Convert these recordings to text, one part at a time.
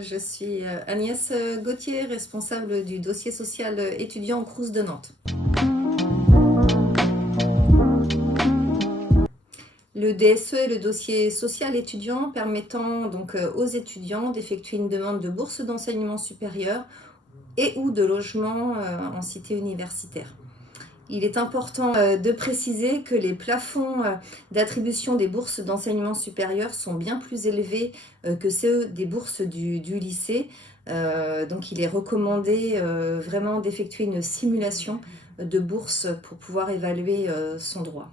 je suis Agnès Gauthier, responsable du dossier social étudiant au Crous de Nantes. Le DSE est le dossier social étudiant permettant donc aux étudiants d'effectuer une demande de bourse d'enseignement supérieur et ou de logement en cité universitaire. Il est important de préciser que les plafonds d'attribution des bourses d'enseignement supérieur sont bien plus élevés que ceux des bourses du lycée. Donc il est recommandé vraiment d'effectuer une simulation de bourse pour pouvoir évaluer son droit.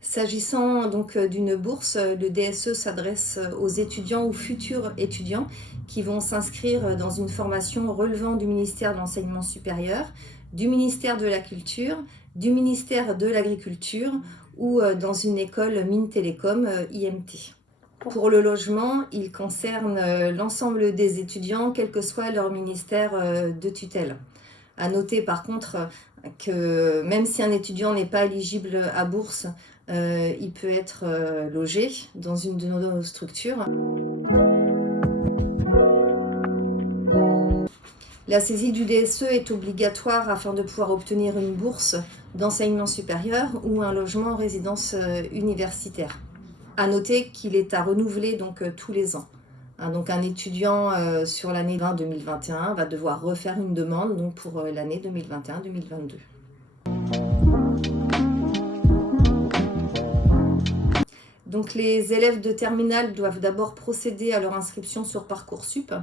S'agissant donc d'une bourse, le DSE s'adresse aux étudiants ou futurs étudiants qui vont s'inscrire dans une formation relevant du ministère de l'Enseignement supérieur, du ministère de la Culture, du ministère de l'Agriculture ou dans une école mine télécom IMT. Pour le logement, il concerne l'ensemble des étudiants, quel que soit leur ministère de tutelle. À noter par contre que même si un étudiant n'est pas éligible à bourse, il peut être logé dans une de nos structures. La saisie du DSE est obligatoire afin de pouvoir obtenir une bourse d'enseignement supérieur ou un logement en résidence universitaire. À noter qu'il est à renouveler donc tous les ans. Donc un étudiant sur l'année 2021 va devoir refaire une demande donc pour l'année 2021-2022. Donc les élèves de terminale doivent d'abord procéder à leur inscription sur Parcoursup.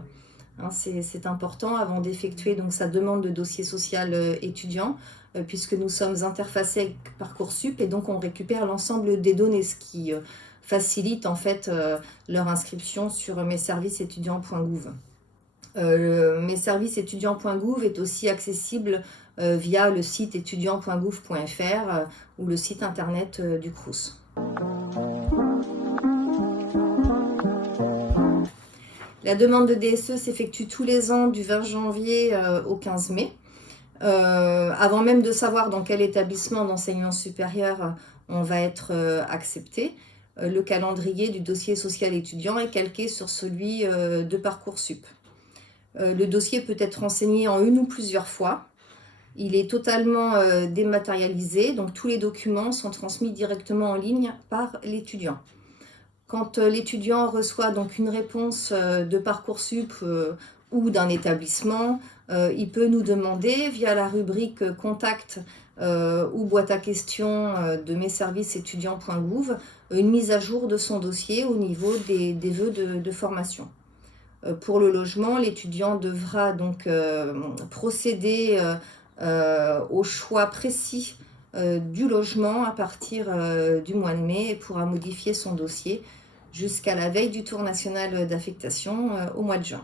C'est important avant d'effectuer donc sa demande de dossier social étudiant, puisque nous sommes interfacés avec Parcoursup et donc on récupère l'ensemble des données, ce qui facilite en fait leur inscription sur messervicesétudiants.gouv. Messervicesétudiants.gouv est aussi accessible via le site étudiant.gouv.fr ou le site internet du Crous. La demande de DSE s'effectue tous les ans du 20 janvier au 15 mai. Avant même de savoir dans quel établissement d'enseignement supérieur on va être accepté, le calendrier du dossier social étudiant est calqué sur celui de Parcoursup. Le dossier peut être renseigné en une ou plusieurs fois. Il est totalement dématérialisé, donc tous les documents sont transmis directement en ligne par l'étudiant. Quand l'étudiant reçoit donc une réponse de Parcoursup ou d'un établissement, il peut nous demander via la rubrique Contact ou boîte à questions de messervicesétudiants.gouv une mise à jour de son dossier au niveau des vœux de formation. Pour le logement, l'étudiant devra donc procéder au choix précis du logement à partir du mois de mai et pourra modifier son dossier jusqu'à la veille du tour national d'affectation au mois de juin.